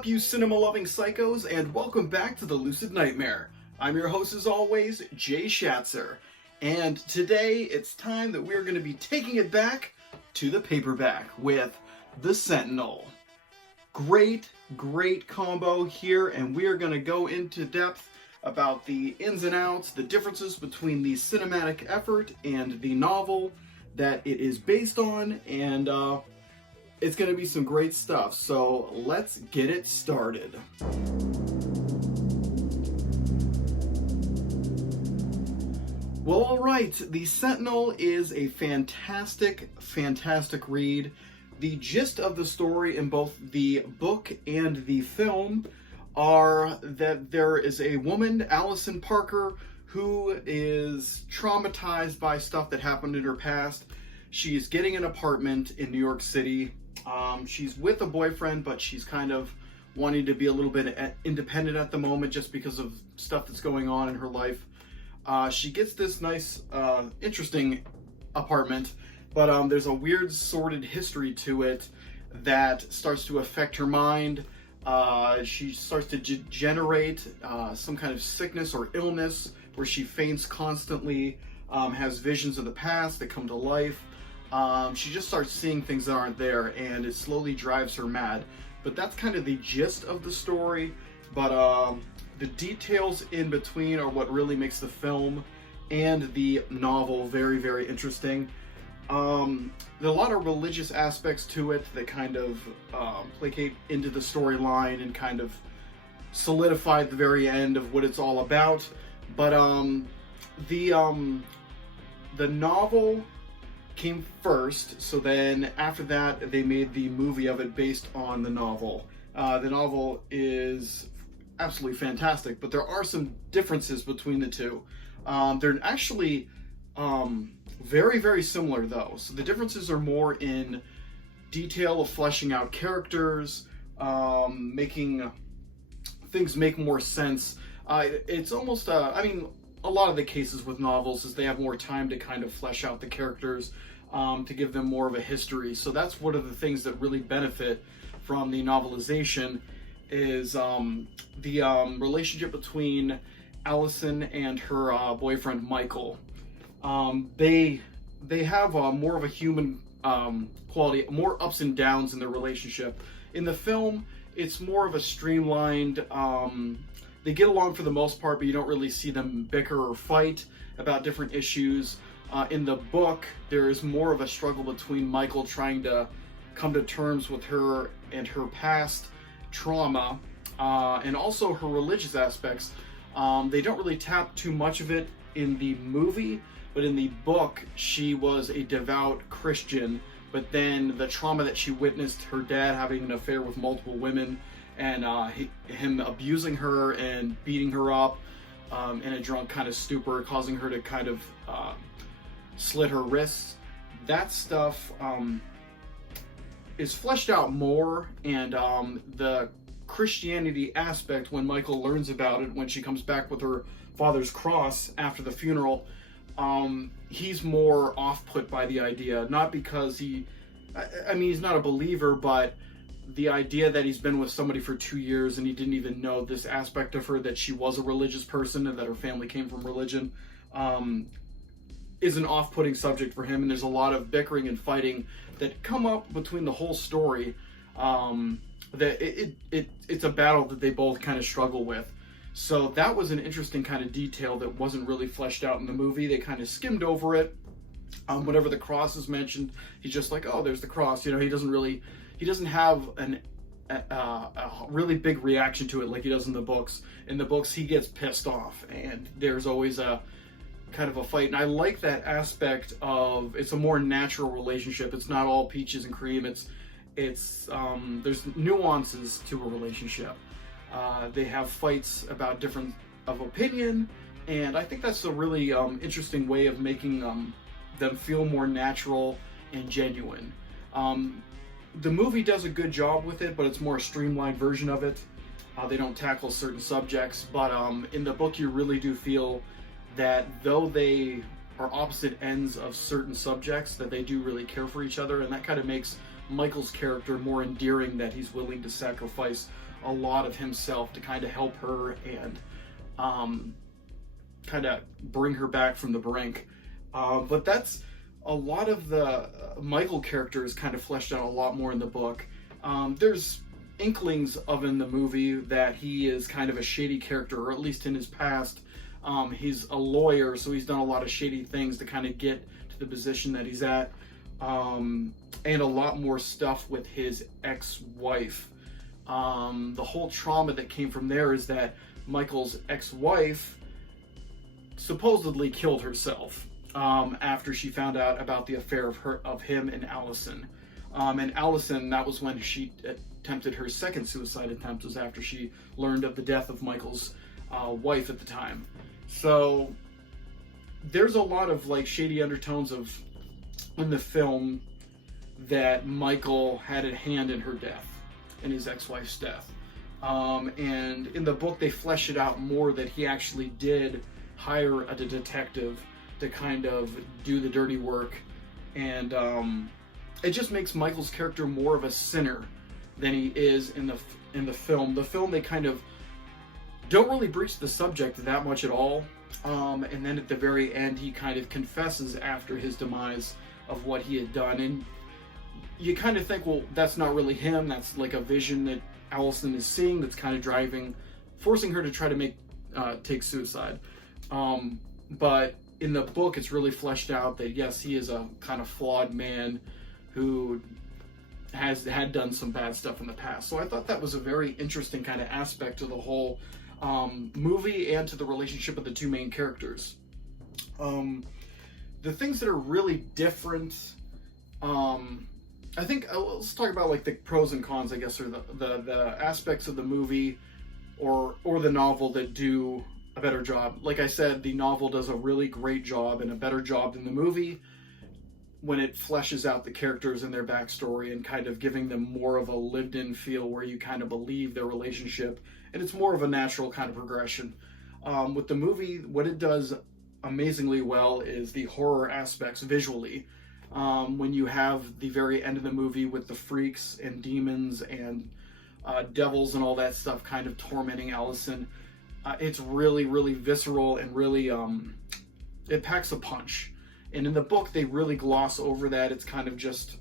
up, you cinema-loving psychos, and welcome back to the Lucid Nightmare. I'm your host, as always, Jay Schatzer, and today it's time that we're going to be taking it back to the paperback with the Sentinel. Great combo here, and we are going to go into depth about the ins and outs, the differences between the cinematic effort and the novel that it is based on, and it's going to be some great stuff, so let's get it started. Well, alright, The Sentinel is a fantastic read. The gist of the story in both the book and the film are that there is a woman, Allison Parker, who is traumatized by stuff that happened in her past. She's getting an apartment in New York City. She's with a boyfriend, but she's kind of wanting to be a little bit independent at the moment just because of stuff that's going on in her life. She gets this nice, interesting apartment, but there's a weird, sordid history to it that starts to affect her mind. She starts to generate some kind of sickness or illness where she faints constantly, has visions of the past that come to life. She just starts seeing things that aren't there, and it slowly drives her mad. But that's kind of the gist of the story, but the details in between are what really makes the film and the novel very interesting. There are a lot of religious aspects to it that kind of placate into the storyline and kind of solidify at the very end of what it's all about. But the novel came first, so then after that they made the movie of it based on the novel. The novel is absolutely fantastic, but there are some differences between the two. They're actually very similar though. So the differences are more in detail of fleshing out characters, making things make more sense. It's almost, I mean, a lot of the cases with novels is they have more time to kind of flesh out the characters, to give them more of a history. So that's one of the things that really benefit from the novelization is the relationship between Allison and her boyfriend Michael. They have more of a human quality, more ups and downs in their relationship. In the film, it's more of a streamlined, they get along for the most part, but you don't really see them bicker or fight about different issues. In the book, there is more of a struggle between Michael trying to come to terms with her and her past trauma, and also her religious aspects. They don't really tap too much of it in the movie, but in the book, she was a devout Christian, but then the trauma that she witnessed, her dad having an affair with multiple women, and him abusing her and beating her up in a drunk kind of stupor, causing her to kind of slit her wrists. That stuff is fleshed out more, and the Christianity aspect, when Michael learns about it, when she comes back with her father's cross after the funeral, he's more off-put by the idea, not because I mean, he's not a believer, but the idea that he's been with somebody for 2 years and he didn't even know this aspect of her, that she was a religious person and that her family came from religion, is an off-putting subject for him, and there's a lot of bickering and fighting that come up between the whole story. That it's a battle that they both kind of struggle with. So that was an interesting kind of detail that wasn't really fleshed out in the movie. They kind of skimmed over it. Whenever the cross is mentioned, he's just like, oh, there's the cross. You know, he doesn't have a really big reaction to it like he does in the books. In the books, he gets pissed off, and there's always a kind of a fight. And I like that aspect of, it's a more natural relationship. It's not all peaches and cream. It's there's nuances to a relationship. They have fights about different of opinion, and I think that's a really interesting way of making them feel more natural and genuine. The movie does a good job with it, but it's more a streamlined version of it. They don't tackle certain subjects, but in the book you really do feel that though they are opposite ends of certain subjects, that they do really care for each other, and that kind of makes Michael's character more endearing, that he's willing to sacrifice a lot of himself to kind of help her and kind of bring her back from the brink. But that's a lot of the Michael character is kind of fleshed out a lot more in the book. There's inklings of in the movie that he is kind of a shady character, or at least in his past. He's a lawyer, so he's done a lot of shady things to kind of get to the position that he's at. And a lot more stuff with his ex-wife. The whole trauma that came from there is that Michael's ex-wife supposedly killed herself after she found out about the affair of him and Allison. And Allison, that was when she attempted her second suicide attempt, was after she learned of the death of Michael's wife at the time. So there's a lot of like shady undertones of in the film that Michael had a hand in her death, in his ex-wife's death. And in the book they flesh it out more that he actually did hire a detective to kind of do the dirty work, and it just makes Michael's character more of a sinner than he is in the film. The film, they kind of don't really breach the subject that much at all, and then at the very end he kind of confesses after his demise of what he had done, and you kind of think, well, that's not really him, that's like a vision that Allison is seeing that's kind of forcing her to try to take suicide. But in the book it's really fleshed out that yes, he is a kind of flawed man who had done some bad stuff in the past. So I thought that was a very interesting kind of aspect to the whole movie and to the relationship of the two main characters. The things that are really different, I think let's talk about like the pros and cons, I guess, or the aspects of the movie or the novel that do a better job. Like I said, the novel does a really great job and a better job than the movie when it fleshes out the characters and their backstory and kind of giving them more of a lived-in feel where you kind of believe their relationship, and it's more of a natural kind of progression. With the movie, what it does amazingly well is the horror aspects visually. When you have the very end of the movie with the freaks and demons and devils and all that stuff kind of tormenting Allison, it's really, really visceral and really, it packs a punch. And in the book, they really gloss over that. It's kind of just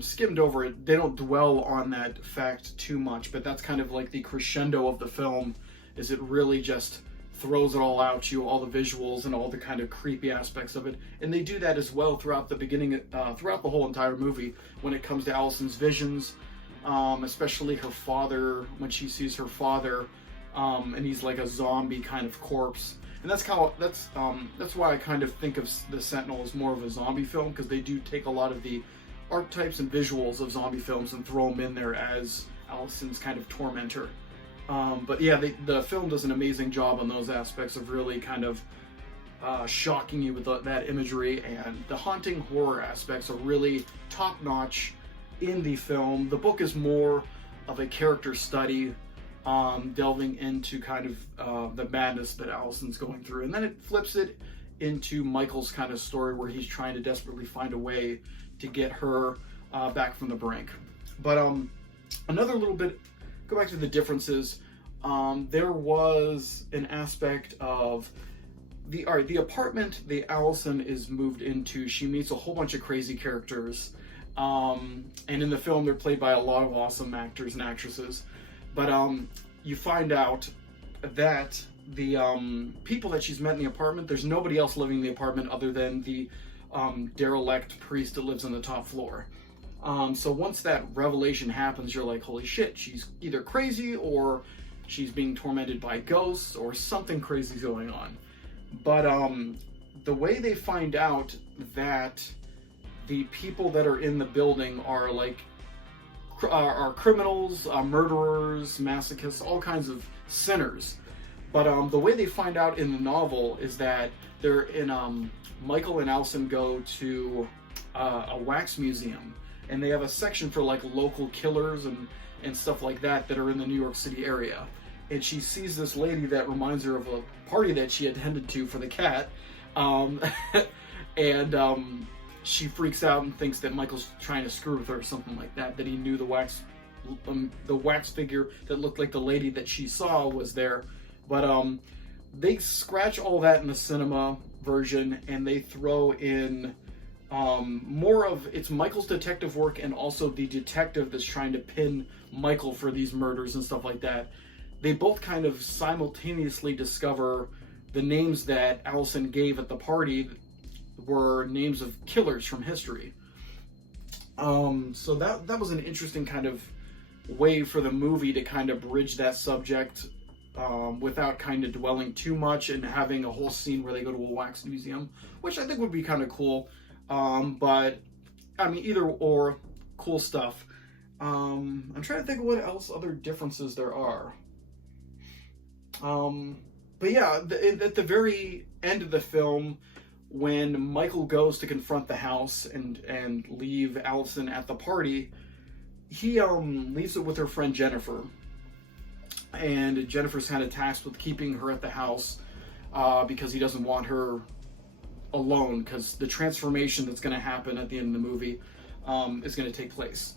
skimmed over it. They don't dwell on that fact too much, but that's kind of like the crescendo of the film, is it really just throws it all out you, all the visuals and all the kind of creepy aspects of it. And they do that as well throughout the beginning, throughout the whole entire movie when it comes to Allison's visions, especially her father, when she sees her father, and he's like a zombie kind of corpse. And that's why I kind of think of the Sentinel as more of a zombie film, because they do take a lot of the archetypes and visuals of zombie films and throw them in there as Allison's kind of tormentor. But yeah, the film does an amazing job on those aspects of really kind of shocking you with that imagery, and the haunting horror aspects are really top-notch in the film. The book is more of a character study, delving into kind of the madness that Allison's going through, and then it flips it into Michael's kind of story where he's trying to desperately find a way to get her back from the brink. But another little bit, go back to the differences. There was an aspect of the apartment that Allison is moved into. She meets a whole bunch of crazy characters, and in the film they're played by a lot of awesome actors and actresses. But you find out that the people that she's met in the apartment, there's nobody else living in the apartment other than the derelict priest that lives on the top floor. So once that revelation happens, you're like, holy shit, she's either crazy or she's being tormented by ghosts or something crazy going on. But the way they find out that the people that are in the building are like are criminals, murderers, masochists, all kinds of sinners. But the way they find out in the novel is that they're in Michael and Allison go to a wax museum, and they have a section for like local killers and stuff like that are in the New York City area. And she sees this lady that reminds her of a party that she attended to for the cat, and she freaks out and thinks that Michael's trying to screw with her or something like that, that he knew the wax the wax figure that looked like the lady that she saw was there. But they scratch all that in the cinema version, and they throw in more of it's Michael's detective work, and also the detective that's trying to pin Michael for these murders and stuff like that. They both kind of simultaneously discover the names that Allison gave at the party were names of killers from history. So that was an interesting kind of way for the movie to kind of bridge that subject without kind of dwelling too much and having a whole scene where they go to a wax museum, which I think would be kind of cool. But I mean, either or, cool stuff. I'm trying to think of what else other differences there are. But yeah, at the very end of the film, when Michael goes to confront the house and leave Allison at the party, he leaves it with her friend Jennifer. And Jennifer's kind of tasked with keeping her at the house because he doesn't want her alone, because the transformation that's going to happen at the end of the movie is going to take place.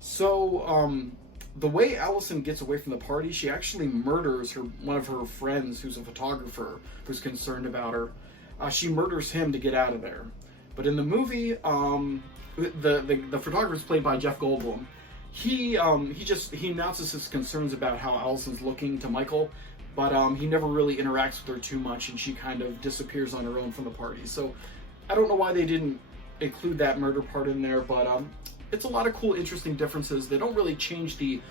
So the way Allison gets away from the party, she actually murders one of her friends who's a photographer who's concerned about her. She murders him to get out of there. But in the movie, the photographer is played by Jeff Goldblum. He announces his concerns about how Allison's looking to Michael, but he never really interacts with her too much, and she kind of disappears on her own from the party. So I don't know why they didn't include that murder part in there, but it's a lot of cool, interesting differences. They don't really change the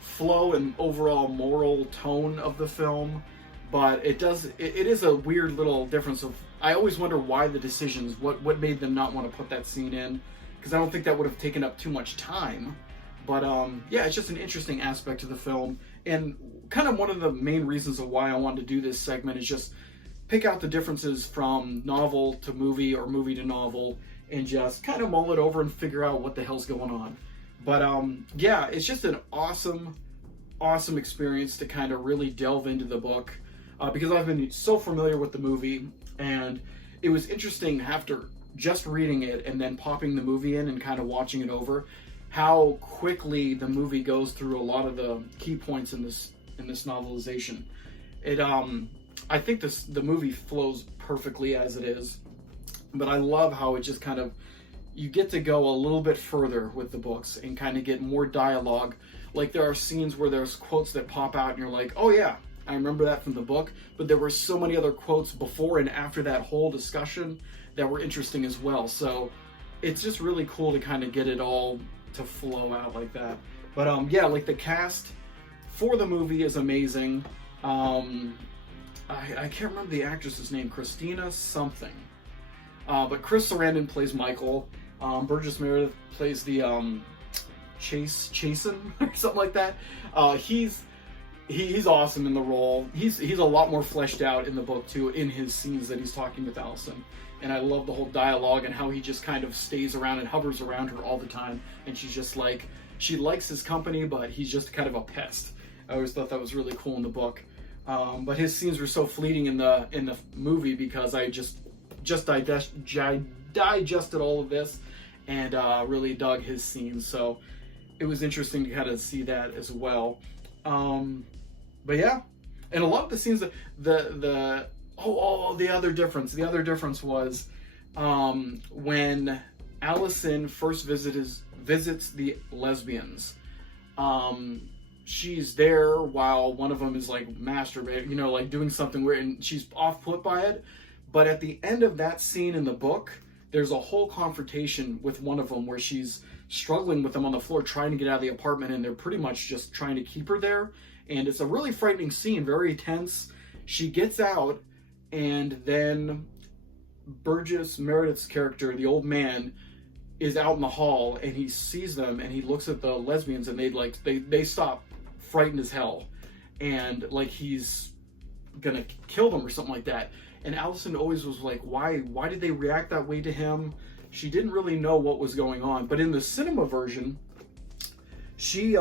flow and overall moral tone of the film, but it is a weird little difference of, I always wonder why the decisions, what made them not want to put that scene in, because I don't think that would have taken up too much time. But yeah, it's just an interesting aspect of the film, and kind of one of the main reasons of why I wanted to do this segment is just pick out the differences from novel to movie or movie to novel, and just kind of mull it over and figure out what the hell's going on. But yeah, it's just an awesome experience to kind of really delve into the book, because I've been so familiar with the movie, and it was interesting after just reading it and then popping the movie in and kind of watching it over, how quickly the movie goes through a lot of the key points in this novelization. I think the movie flows perfectly as it is, but I love how it just kind of, you get to go a little bit further with the books and kind of get more dialogue. Like there are scenes where there's quotes that pop out and you're like, oh yeah, I remember that from the book, but there were so many other quotes before and after that whole discussion that were interesting as well. So it's just really cool to kind of get it all to flow out like that. But yeah, like the cast for the movie is amazing. I can't remember the actress's name, Christina something. But Chris Sarandon plays Michael. Burgess Meredith plays the Chasen or something like that. He's awesome in the role. He's a lot more fleshed out in the book too, in his scenes that he's talking with Allison. And I love the whole dialogue and how he just kind of stays around and hovers around her all the time. And she's just like, she likes his company, but he's just kind of a pest. I always thought that was really cool in the book. But his scenes were so fleeting in the movie because I just digested all of this and really dug his scenes. So it was interesting to kind of see that as well. But yeah, and a lot of the scenes, the other difference was when Allison first visits the lesbians. She's there while one of them is like masturbating, like doing something weird, and she's off put by it. But at the end of that scene in the book, there's a whole confrontation with one of them where she's struggling with them on the floor, trying to get out of the apartment, and they're pretty much just trying to keep her there. And it's a really frightening scene, very tense. She gets out, and then Burgess Meredith's character, the old man, is out in the hall, and he sees them, and he looks at the lesbians, and they stop, frightened as hell, and like he's gonna kill them or something like that. And Allison always was like, why did they react that way to him? She didn't really know what was going on. But in the cinema version, she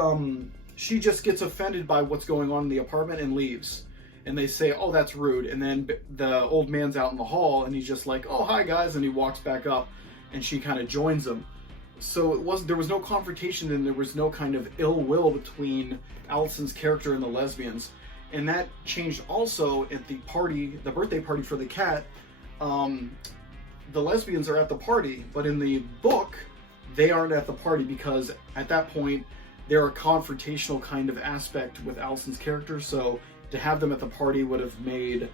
just gets offended by what's going on in the apartment and leaves. And they say, oh, that's rude. And then the old man's out in the hall, and he's just like, oh, hi, guys. And he walks back up, and she kind of joins him. so there was no confrontation, and there was no kind of ill will between Allison's character and the lesbians. And that changed also at the party, the birthday party for the cat. The lesbians are at the party, but in the book, they aren't at the party, because at that point, they're a confrontational kind of aspect with Allison's character. So to have them at the party would have made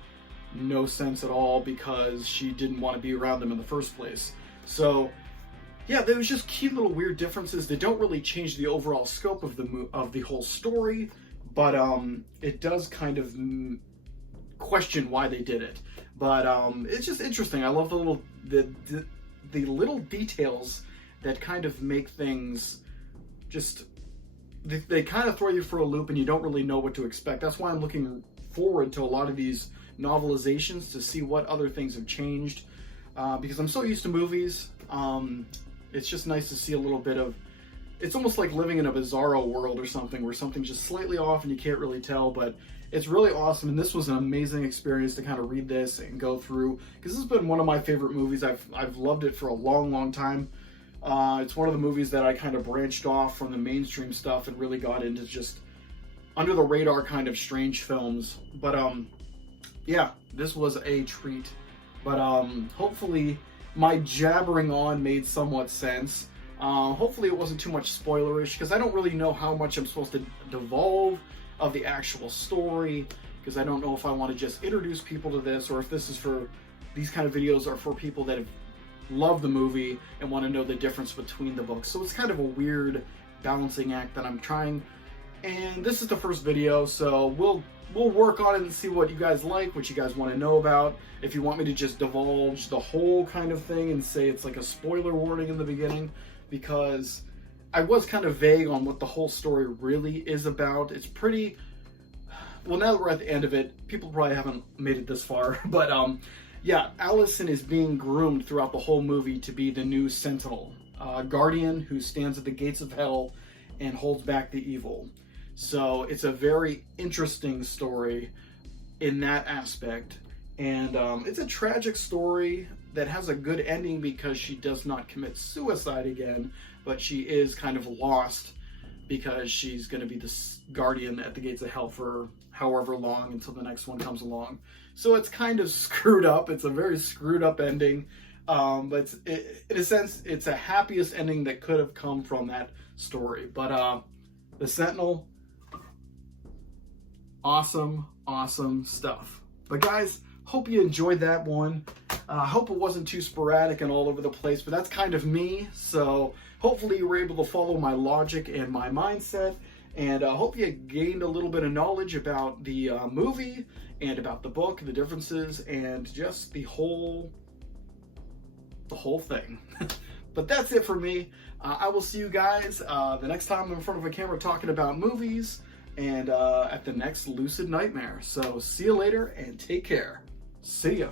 no sense at all, because she didn't want to be around them in the first place. So yeah, there was just cute little weird differences that don't really change the overall scope of the whole story, but it does kind of question why they did it. But it's just interesting. I love the little details that kind of make things just, they kind of throw you for a loop, and you don't really know what to expect. That's why I'm looking forward to a lot of these novelizations, to see what other things have changed, because I'm so used to movies. It's just nice to see a little bit of, it's almost like living in a bizarro world or something, where something's just slightly off and you can't really tell, but it's really awesome. And this was an amazing experience to kind of read this and go through, because this has been one of my favorite movies. I've loved it for a long, long time. It's one of the movies that I kind of branched off from the mainstream stuff and really got into just under the radar kind of strange films. But yeah, this was a treat. But hopefully my jabbering on made somewhat sense. Hopefully it wasn't too much spoilerish, because I don't really know how much I'm supposed to devolve of the actual story, because I don't know if I want to just introduce people to this, or if this is for, these kind of videos are for people that have loved the movie and want to know the difference between the books. So it's kind of a weird balancing act that I'm trying, and this is the first video, so we'll work on it and see what you guys like, what you guys want to know about. If you want me to just divulge the whole kind of thing and say it's like a spoiler warning in the beginning, because I was kind of vague on what the whole story really is about. It's pretty, well, now that we're at the end of it, people probably haven't made it this far, but yeah, Allison is being groomed throughout the whole movie to be the new Sentinel, guardian who stands at the gates of hell and holds back the evil. So it's a very interesting story in that aspect, and it's a tragic story that has a good ending, because she does not commit suicide again, but she is kind of lost, because she's going to be the guardian at the gates of hell for however long until the next one comes along. So it's kind of screwed up. It's a very screwed up ending, but in a sense, it's a happiest ending that could have come from that story. But the Sentinel, awesome stuff. But guys, hope you enjoyed that one. I hope it wasn't too sporadic and all over the place, but that's kind of me. So hopefully you were able to follow my logic and my mindset, and hope you gained a little bit of knowledge about the movie and about the book, the differences, and just the whole thing. But that's it for me. I will see you guys the next time I'm in front of a camera talking about movies, and at the next Lucid Nightmare. So see you later, and take care. See ya.